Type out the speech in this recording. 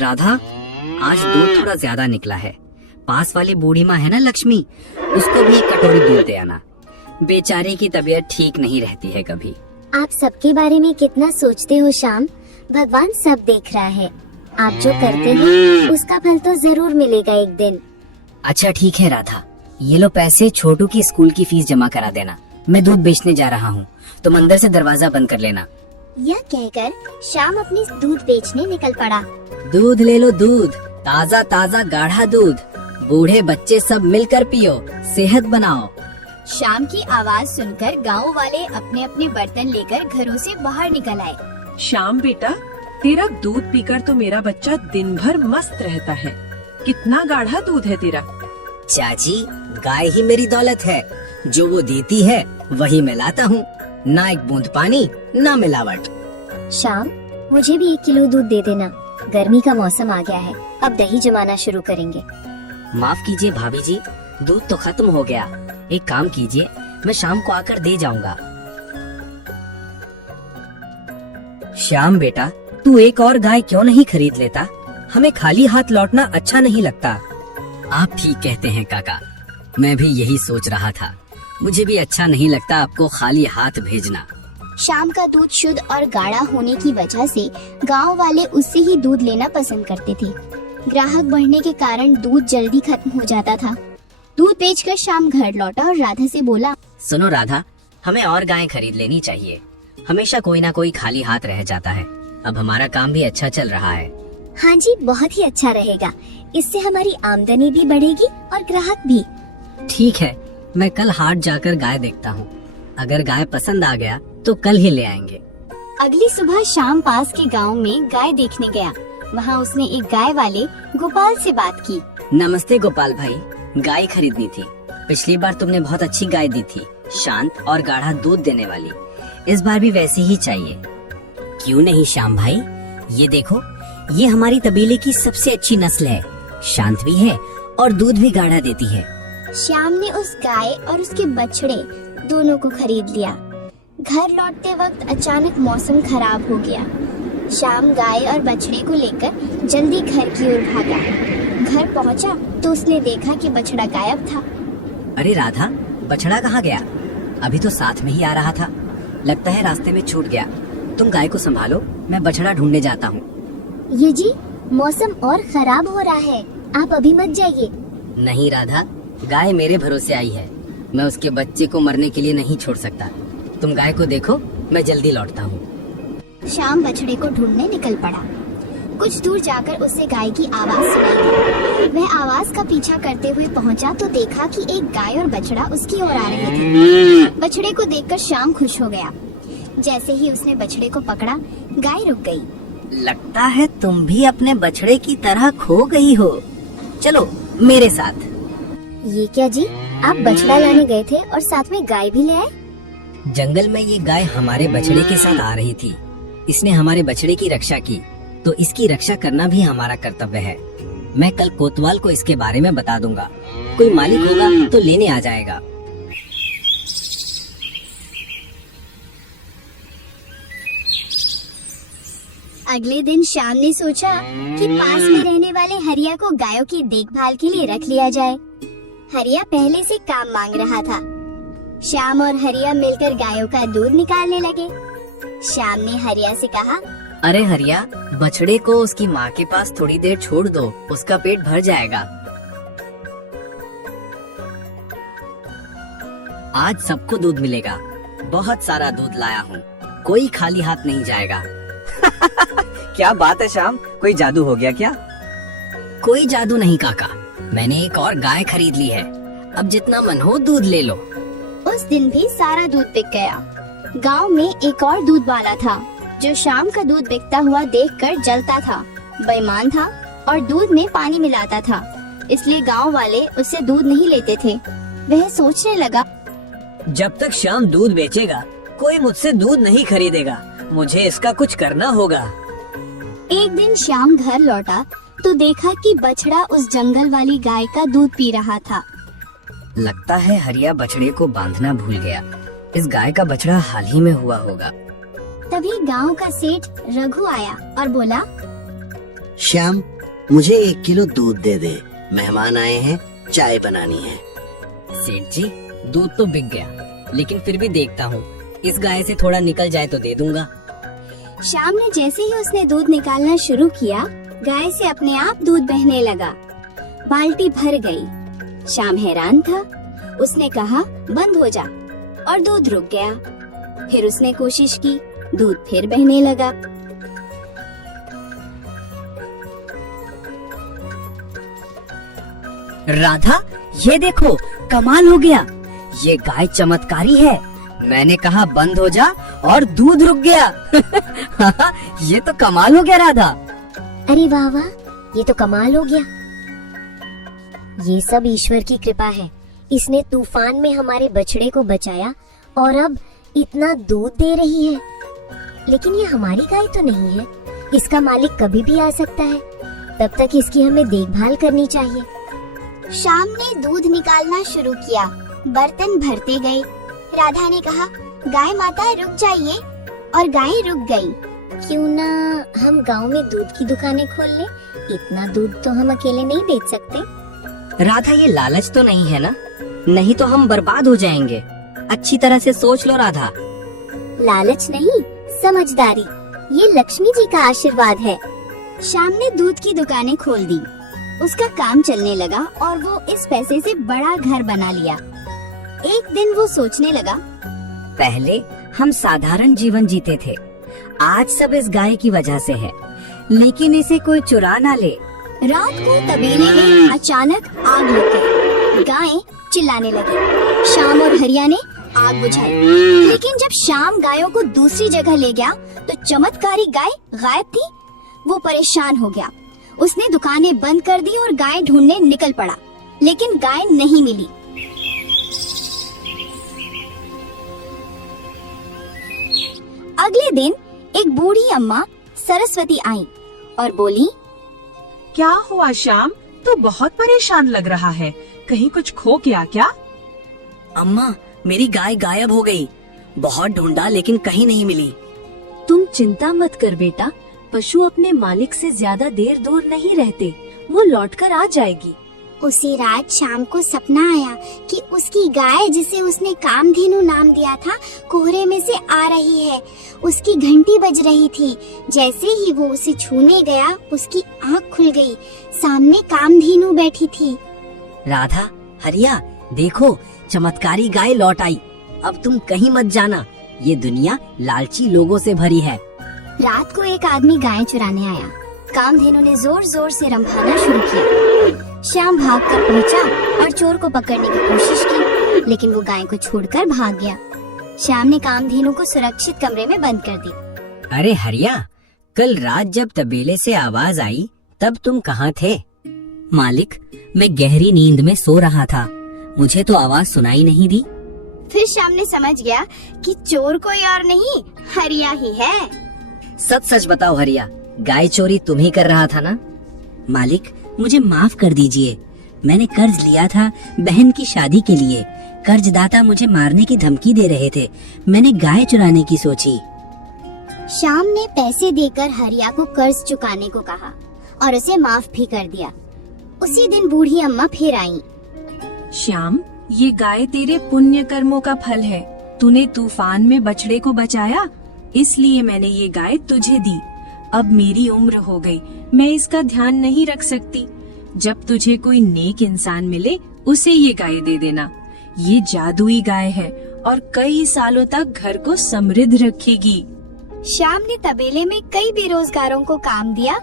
राधा, आज दूध थोड़ा ज्यादा निकला है। पास वाली बूढ़ी माँ है ना लक्ष्मी, उसको भी एक कटोरी दूध दे आना। बेचारे की तबीयत ठीक नहीं रहती है कभी। आप सबके बारे में कितना सोचते हो श्याम। भगवान सब देख रहा है। आप जो करते हो उसका फल तो जरूर मिलेगा एक दिन। अच्छा ठीक है राधा, ये लो पैसे, छोटू की स्कूल की फीस जमा करा देना। मैं दूध बेचने जा रहा हूँ, तुम अंदर से दरवाजा बंद कर लेना। यह कहकर श्याम अपनी दूध बेचने निकल पड़ा। दूध ले लो दूध, ताज़ा ताज़ा गाढ़ा दूध, बूढ़े बच्चे सब मिलकर पियो, सेहत बनाओ। श्याम की आवाज सुनकर गांव वाले अपने अपने बर्तन लेकर घरों से बाहर निकल आए। श्याम बेटा, तेरा दूध पीकर तो मेरा बच्चा दिन भर मस्त रहता है। कितना गाढ़ा दूध है तेरा। चाची, गाय ही मेरी दौलत है, जो वो देती है वही मैं लाता हूँ। ना एक बूंद पानी, ना मिलावट। श्याम, मुझे भी 1 किलो दूध दे देना। गर्मी का मौसम आ गया है, अब दही जमाना शुरू करेंगे। माफ कीजिए भाभी जी, दूध तो खत्म हो गया। एक काम कीजिए, मैं शाम को आकर दे जाऊंगा। श्याम बेटा, तू एक और गाय क्यों नहीं खरीद लेता? हमें खाली हाथ लौटना अच्छा नहीं लगता। आप ठीक कहते हैं काका, मैं भी यही सोच रहा था। मुझे भी अच्छा नहीं लगता आपको खाली हाथ भेजना। श्याम का दूध शुद्ध और गाढ़ा होने की वजह से गांव वाले उससे ही दूध लेना पसंद करते थे। ग्राहक बढ़ने के कारण दूध जल्दी खत्म हो जाता था। दूध बेचकर श्याम घर लौटा और राधा से बोला, सुनो राधा, हमें और गायें खरीद लेनी चाहिए। हमेशा कोई ना कोई खाली हाथ रह जाता है। अब हमारा काम भी अच्छा चल रहा है। हाँ जी, बहुत ही अच्छा रहेगा। इससे हमारी आमदनी भी बढ़ेगी और ग्राहक भी। ठीक है, मैं कल हाट जाकर गाय देखता हूँ। अगर गाय पसंद आ गया तो कल ही ले आएंगे। अगली सुबह श्याम पास के गांव में गाय देखने गया। वहाँ उसने एक गाय वाले गोपाल से बात की। नमस्ते गोपाल भाई, गाय खरीदनी थी। पिछली बार तुमने बहुत अच्छी गाय दी थी, शांत और गाढ़ा दूध देने वाली। इस बार भी वैसी ही चाहिए। क्यों नहीं श्याम भाई, ये देखो, ये हमारी तबीले की सबसे अच्छी नस्ल है। शांत भी है और दूध भी गाढ़ा देती है। श्याम ने उस गाय और उसके बछड़े दोनों को खरीद लिया। घर लौटते वक्त अचानक मौसम खराब हो गया। श्याम गाय और बछड़े को लेकर जल्दी घर की ओर भागा। घर पहुंचा तो उसने देखा कि बछड़ा गायब था। अरे राधा, बछड़ा कहाँ गया? अभी तो साथ में ही आ रहा था। लगता है रास्ते में छूट गया। तुम गाय को संभालो, मैं बछड़ा ढूंढने जाता हूँ। ये जी, मौसम और खराब हो रहा है, आप अभी मत जाइए। नहीं राधा, गाय मेरे भरोसे आई है। मैं उसके बच्चे को मरने के लिए नहीं छोड़ सकता। तुम गाय को देखो, मैं जल्दी लौटता हूँ। श्याम बछड़े को ढूंढने निकल पड़ा। कुछ दूर जाकर उसे गाय की आवाज सुनाई। वह आवाज का पीछा करते हुए पहुंचा तो देखा कि एक गाय और बछड़ा उसकी ओर आ रहे थे। बछड़े को देखकर श्याम खुश हो गया। जैसे ही उसने बछड़े को पकड़ा, गाय रुक गई। लगता है तुम भी अपने बछड़े की तरह खो गई हो। चलो मेरे साथ। ये क्या जी, आप बछड़ा लाने गए थे और साथ में गाय भी ले आए? जंगल में ये गाय हमारे बछड़े के साथ आ रही थी। इसने हमारे बछड़े की रक्षा की, तो इसकी रक्षा करना भी हमारा कर्तव्य है। मैं कल कोतवाल को इसके बारे में बता दूंगा। कोई मालिक होगा तो लेने आ जाएगा। अगले दिन श्याम ने सोचा कि पास में रहने वाले हरिया को गायों की देखभाल के लिए रख लिया जाए। हरिया पहले से काम मांग रहा था। श्याम और हरिया मिलकर गायों का दूध निकालने लगे। श्याम ने हरिया से कहा, अरे हरिया, बछड़े को उसकी माँ के पास थोड़ी देर छोड़ दो, उसका पेट भर जाएगा। आज सबको दूध मिलेगा। बहुत सारा दूध लाया हूँ, कोई खाली हाथ नहीं जाएगा। क्या बात है श्याम, कोई जादू हो गया क्या? कोई जादू नहीं काका, मैंने एक और गाय खरीद ली है। अब जितना मन हो दूध ले लो। उस दिन भी सारा दूध बिक गया। गांव में एक और दूध वाला था, जो श्याम का दूध बिकता हुआ देखकर जलता था, बेईमान था और दूध में पानी मिलाता था। इसलिए गांव वाले उससे दूध नहीं लेते थे। वह सोचने लगा, जब तक श्याम दूध बेचेगा कोई मुझसे दूध नहीं खरीदेगा। मुझे इसका कुछ करना होगा। एक दिन श्याम घर लौटा तो देखा कि बछड़ा उस जंगल वाली गाय का दूध पी रहा था। लगता है हरिया बछड़े को बांधना भूल गया। इस गाय का बछड़ा हाल ही में हुआ होगा। तभी गांव का सेठ रघु आया और बोला, श्याम, मुझे 1 किलो दूध दे दे, मेहमान आए हैं, चाय बनानी है। सेठ जी, दूध तो बिक गया, लेकिन फिर भी देखता हूँ, इस गाय से थोड़ा निकल जाए तो दे दूंगा। श्याम ने जैसे ही उसने दूध निकालना शुरू किया, गाय से अपने आप दूध बहने लगा। बाल्टी भर गई। श्याम हैरान था। उसने कहा, बंद हो जा, और दूध रुक गया। फिर उसने कोशिश की, दूध फिर बहने लगा। राधा, ये देखो, कमाल हो गया, ये गाय चमत्कारी है। मैंने कहा बंद हो जा और दूध रुक गया। ये तो कमाल हो गया राधा। अरे वाह वाह, ये तो कमाल हो गया। ये सब ईश्वर की कृपा है। इसने तूफान में हमारे बछड़े को बचाया और अब इतना दूध दे रही है। लेकिन ये हमारी गाय तो नहीं है, इसका मालिक कभी भी आ सकता है। तब तक इसकी हमें देखभाल करनी चाहिए। श्याम ने दूध निकालना शुरू किया। बर्तन भरते गए। राधा ने कहा, गाय माता रुक जाइए, और गाय रुक गई। क्यों ना हम गांव में दूध की दुकानें खोल लें? इतना दूध तो हम अकेले नहीं बेच सकते। राधा, ये लालच तो नहीं है ना? नहीं तो हम बर्बाद हो जाएंगे। अच्छी तरह से सोच लो राधा। लालच नहीं, समझदारी। ये लक्ष्मी जी का आशीर्वाद है। श्याम ने दूध की दुकानें खोल दी। उसका काम चलने लगा और वो इस पैसे से बड़ा घर बना लिया। एक दिन वो सोचने लगा, पहले हम साधारण जीवन जीते थे, आज सब इस गाय की वजह से है, लेकिन इसे कोई चुरा ना ले। रात को तबेले में अचानक आग लग गई। गाय चिल्लाने लगी। श्याम और हरिया ने आग बुझाई, लेकिन जब श्याम गायों को दूसरी जगह ले गया तो चमत्कारी गाय गायब थी। वो परेशान हो गया। उसने दुकानें बंद कर दी और गाय ढूंढने निकल पड़ा, लेकिन गाय नहीं मिली। अगले दिन एक बूढ़ी अम्मा सरस्वती आई और बोली, क्या हुआ श्याम, तू बहुत परेशान लग रहा है, कहीं कुछ खो गया क्या? अम्मा, मेरी गाय गायब हो गई। बहुत ढूंढा लेकिन कहीं नहीं मिली। तुम चिंता मत कर बेटा, पशु अपने मालिक से ज्यादा देर दूर नहीं रहते, वो लौटकर आ जाएगी। उसी रात शाम को सपना आया कि उसकी गाय, जिसे उसने कामधेनु नाम दिया था, कोहरे में से आ रही है। उसकी घंटी बज रही थी। जैसे ही वो उसे छूने गया, उसकी आँख खुल गई। सामने कामधेनु बैठी थी। राधा, हरिया, देखो, चमत्कारी गाय लौट आई। अब तुम कहीं मत जाना, ये दुनिया लालची लोगों से भरी है। रात को एक आदमी गाय चुराने आया। कामधेनु ने जोर जोर से रंभाना शुरू किया। श्याम भागकर पहुंचा और चोर को पकड़ने की कोशिश की, लेकिन वो गाय को छोड़कर भाग गया। श्याम ने कामधेनु को सुरक्षित कमरे में बंद कर दी। अरे हरिया, कल रात जब तबेले से आवाज आई तब तुम कहाँ थे? मालिक, मैं गहरी नींद में सो रहा था, मुझे तो आवाज सुनाई नहीं दी। फिर श्याम ने समझ गया कि चोर कोई और नहीं, हरिया ही है। सच सच बताओ हरिया, गाय चोरी तुम ही कर रहा था ना? मालिक, मुझे माफ कर दीजिए, मैंने कर्ज लिया था बहन की शादी के लिए। कर्जदाता मुझे मारने की धमकी दे रहे थे, मैंने गाय चुराने की सोची। श्याम ने पैसे देकर हरिया को कर्ज चुकाने को कहा और उसे माफ भी कर दिया। उसी दिन बूढ़ी अम्मा फिर आई। श्याम, ये गाय तेरे पुण्य कर्मों का फल है। तूने तूफान में बछड़े को बचाया, इसलिए मैंने ये गाय तुझे दी। अब मेरी उम्र हो गई, मैं इसका ध्यान नहीं रख सकती। जब तुझे कोई नेक इंसान मिले, उसे ये गाय दे देना। ये जादुई गाय है और कई सालों तक घर को समृद्ध रखेगी। श्याम ने तबेले में कई बेरोजगारों को काम दिया